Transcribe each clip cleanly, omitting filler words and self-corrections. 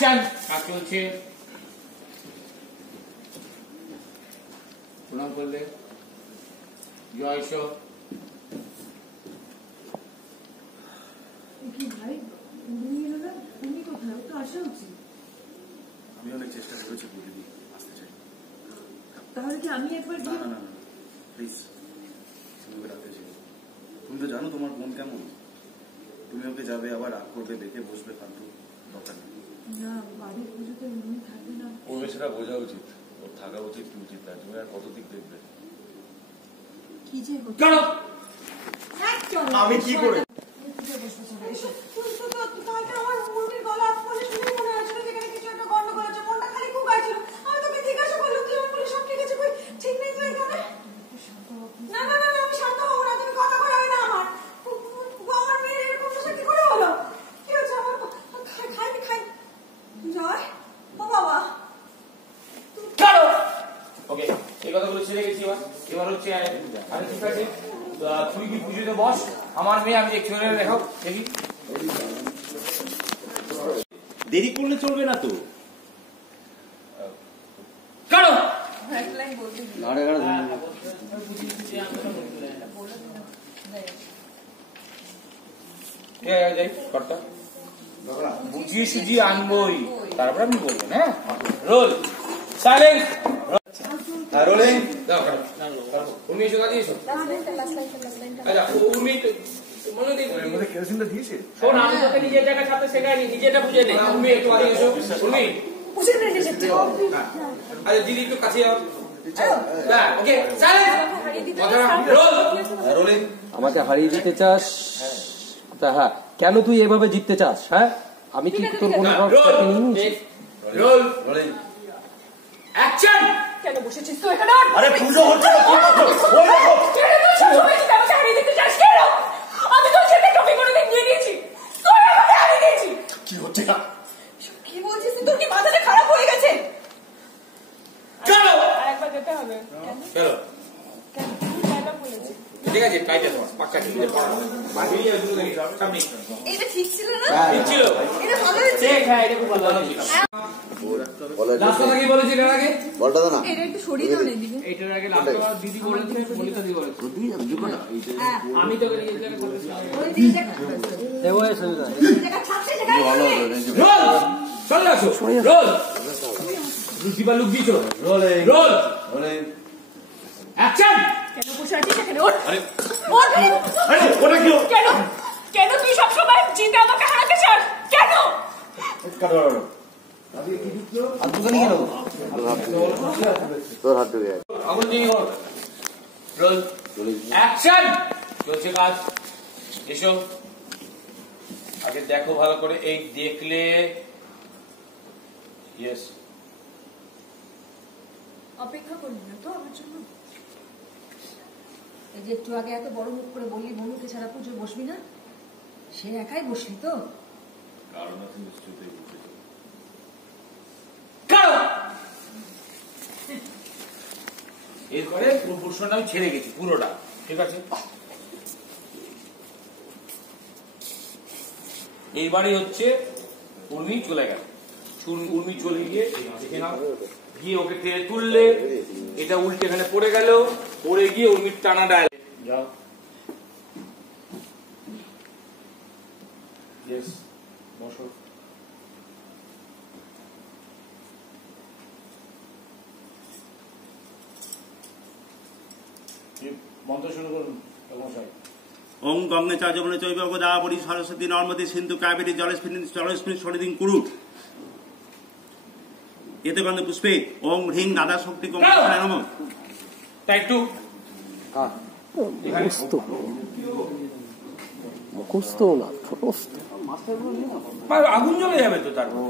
Action. কাজ চলছে। প্রণাম করলে জয় শো। আমি অনেক চেষ্টা করেছি বুঝিনি, আসতে চাই। তাহলে কি আমি একবার না না না প্লিজ, তুমি ওকে রাখতে চাই। তুমি তো জানো তোমার বোন কেমন, তুমি ওকে যাবে আবার রাগ করবে, দেখে বসবে, ফালতু দরকার নেই। না, বাড়ির পুজোতে উনি থাকবে না। ওর সেটা বোঝা উচিত, ওর থাকা উচিত কি উচিত না, তুমি আর কত দিক দেখবে। কি যে চলো। আমি কি করে ওকে, এই কথাগুলো ছেড়ে গেছি। এবার হচ্ছে আরে ঠিক আছে, তুই কি পুজোতে বস, আমার মেয়ে আমি দেখছি দেখাও দেখি। দেরি করলে চলবে না তো। কারো বুঝিয়ে সুঝিয়ে আনবই, তারপর আপনি বলবেন। হ্যাঁ, রোল সাইলেন্ট। রোলিং। উর্মি এসো, কাজে এসো। আচ্ছা উর্মি মনে নেই, কেরোসিনটা দিয়েছে। শোন, আমি তোকে নিজের জায়গায় থাকতে শেখাইনি, নিজেটা বুঝে নে। উর্মি একটু কাজে এসো। উর্মি আচ্ছা দিদি একটু কাছে যাও। ওকে সাইলেন্ট। রোলিং। আমাকে হারিয়ে দিতে চাস? হ্যাঁ, কেন তুই এভাবে জিততে চাস? হ্যাঁ, আমি কি তোর কোনো রোল রোলিং অ্যাকশন। কেন বসেছিস তুই এখানে? আরে পুজো হচ্ছে না, ওই দেখো। কেন তুই সবসময় আমাকে হারিয়ে দিতে চাস? কেন? আমি তো সেটা কপি করে দিয়ে দিয়েছি, তুই আমাকে হারিয়ে দিয়েছিস। কি হচ্ছে না? কি বলছিস? তোর কি মাথাটা খারাপ হয়ে গেছে? চলো আরেকবার যেতে হবে। চলো কেন? কেন বলেছিস? ঠিক আছে, টাইটা তোমার পাক্কা ঠিক আছে। পড়া বাকি আর দুটো দেখি সামনে। এটা ঠিক ছিল না? ঠিক ছিল। এটা ভালো হয়েছে। ঠিক, হ্যাঁ এটা খুব ভালো ছিল। লাস্ট কথা কি বলেছিল এর আগে? বলটা দাও না। এটা একটু সরিয়ে দাও না এদিকে। এইটার আগে লাস্ট কথা দিদি বলেছে, বলিতা দি বলেছে। হ্যাঁ, আমি তো নিজের জায়গায় করতে চাই। ওই দিকটা থাকছে সেখানে ভালো বলি। হবে। রোল চলে আসো। রোল লুকিবা লুক দিছো। রোলিং। Role rolling. অ্যাকশন। কেন বসে আছিস সেখানে? ওঠ। আরে ওঠ। আরে ওটা কি? কেন? কেন তুই সবসময় জিতে আমাকে হারাতে চাস? কেন? কাটো কাটো। আর দুজনই কেন? তোর হাত ঢুকে। আগুন দিয়ে রোল অ্যাকশন। চলছে কাজ। এসো আগে দেখো ভালো করে, এই দেখলে ইয়েস। অপেক্ষা করবি না তো আমার জন্য? এই যে একটু আগে এত বড় মুখ করে বললি বনুকে ছাড়া পুজো বসবি না, সে একাই বসলি তো? কারণ আছে নিশ্চয়ই বুঝেছো। কারো এরপরে পোর্শনটা আমি ছেড়ে গেছি পুরোটা, ঠিক আছে? এইবারে হচ্ছে উর্মি চলে গেল। উর্মি চলে গিয়ে দেখে নাও, গিয়ে ওকে টেনে তুললে, এটা উল্টে এখানে পড়ে গেল, পড়ে গিয়ে উর্মির টানা ডায়াল। যাও ইয়েস বসো। মন্ত্র শুরু করুন মশাই। ওম গঙ্গে চ যমুনে চৈব গোদাবরী সরস্বতী নর্মদে সিন্ধু কাবেরী জলেস্মিন সরিদিন কুরু এতে গন্ধ পুষ্পে ওম হ্রিং নাদা শক্তি গঙ্গায় নমঃ। তাই একটু মুখস্থ না, ছোটস্থ। আগুন জ্বলে যাবে তো তারপর।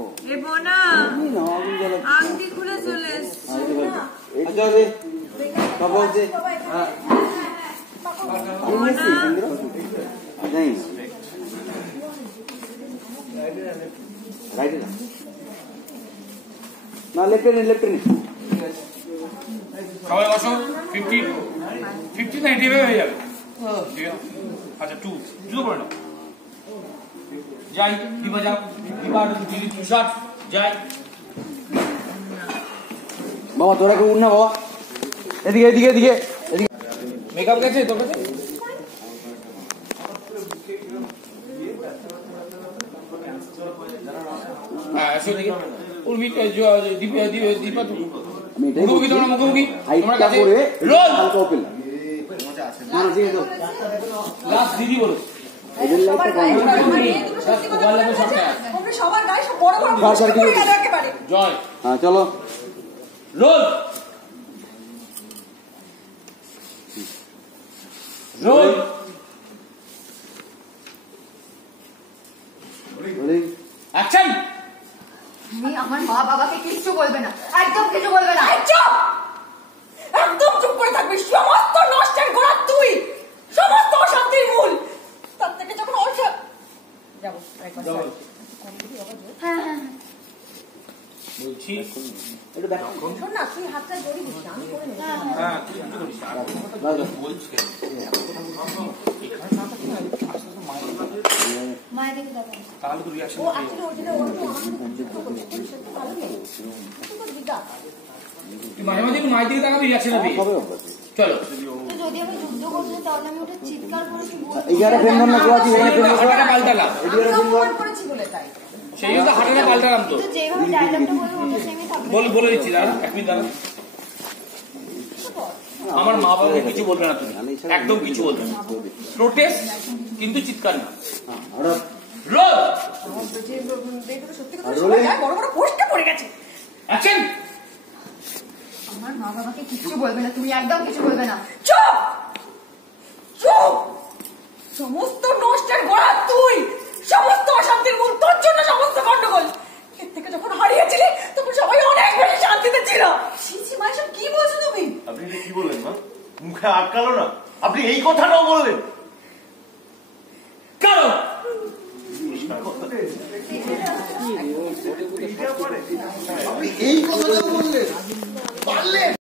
আংটি খুলে চলে সবাই বসো। 50 না 80 হয়ে যাবে। আচ্ছা 2 করে নাও। যাই দিবা যাও, দিবা দিদি তুষার যাই। বাবা তোরা কেউ উঠ না বাবা, এদিকে এদিকে এদিকে এদিকে। মেকআপ গেছে তোর কাছে? হ্যাঁ আসো দেখি। উর্মি দীপা তো আমি এটাই মুখোমুখি বলছি, তোমরা মুখোমুখি হাইটটা তোমার কাছে করে রোল হালকা ওপেন। না না ঠিক আছে তো। লাস্ট দিদি বলো। এদের লাইটটা কম। আমরা সবার গায়ে সব বড় বড় বাস আর কি করে গেল একেবারে। জয় হ্যাঁ চলো। Roll roll rolling. অ্যাকশন। তুমি আমার মা বাবাকে কিচ্ছু বলবে না, একদম কিছু বলবে না। এই চুপ! একদম চুপ করে থাকবি। সমস্ত নষ্টের গোড়া তুই, সমস্ত অশান্তির মূল। তার থেকে যখন অর্থ যাবো একবার হ্যাঁ হ্যাঁ বলছি শোন না, তুই হাতটা জড়িয়ে দিস না, আমি করে নেবো। হ্যাঁ তুই কিছু করিস না। দাও, দাও। বলছিস কেন? মায়ের দিকে যাবো। তাহলে তো রিয়াকশন ও আসলে ওর জন্য ওর তো আমাকে যুদ্ধ করবে, সত্যি ভালো নেই। তুই তো দিদা। তুই মাঝে মাঝে একটু মায়ের দিকে তাকাবি রিয়াকশনটা দিয়ে। হবে হবে। চলো তো যদি আমি যুদ্ধ করতে তাহলে আমি ওটা চিৎকার করে কি বলবো? এগারো ফ্রেম ধর না, কেউ আছে এখানে ফ্রেম ধর। হাঁটাটা পাল্টালাম, আমি অপমান করেছি বলে তাই। সেই জন্য হাঁটাটা পাল্টালাম তো। তো যেভাবে ডায়লগটা বলবো ওটা সেমই থাকবে। বলে দিচ্ছি দাঁড়া, এক মিনিট দাঁড়া। আমার মা বাবাকে কিছু বলবে না তুমি, একদম কিছু বলবে না। প্রোটেস্ট কিন্তু চিৎকার না। রোল আমার তো যে দেখো সত্যি কথা সবাই গায়ে বড় বড় পোস্টে পড়ে গেছে। অ্যাকশন। আমার মা বাবাকে কিচ্ছু বলবে না, তুমি একদম কিছু বলবে না। চুপ চুপ! সমস্ত নষ্টের গোড়া তুই, সমস্ত অশান্তির মূল তোর জন্য, সমস্ত গন্ডগোল। এর থেকে যখন হারিয়েছিলি তখন সবাই অনেক বেশি শান্তিতে ছিল। সিসি মা এসব কি বলছো তুমি? আপনি এটা কি বললেন মা? মুখে আটকালো না, আপনি এই কথাটাও বললেন? কারো এই কথাটা বললেন।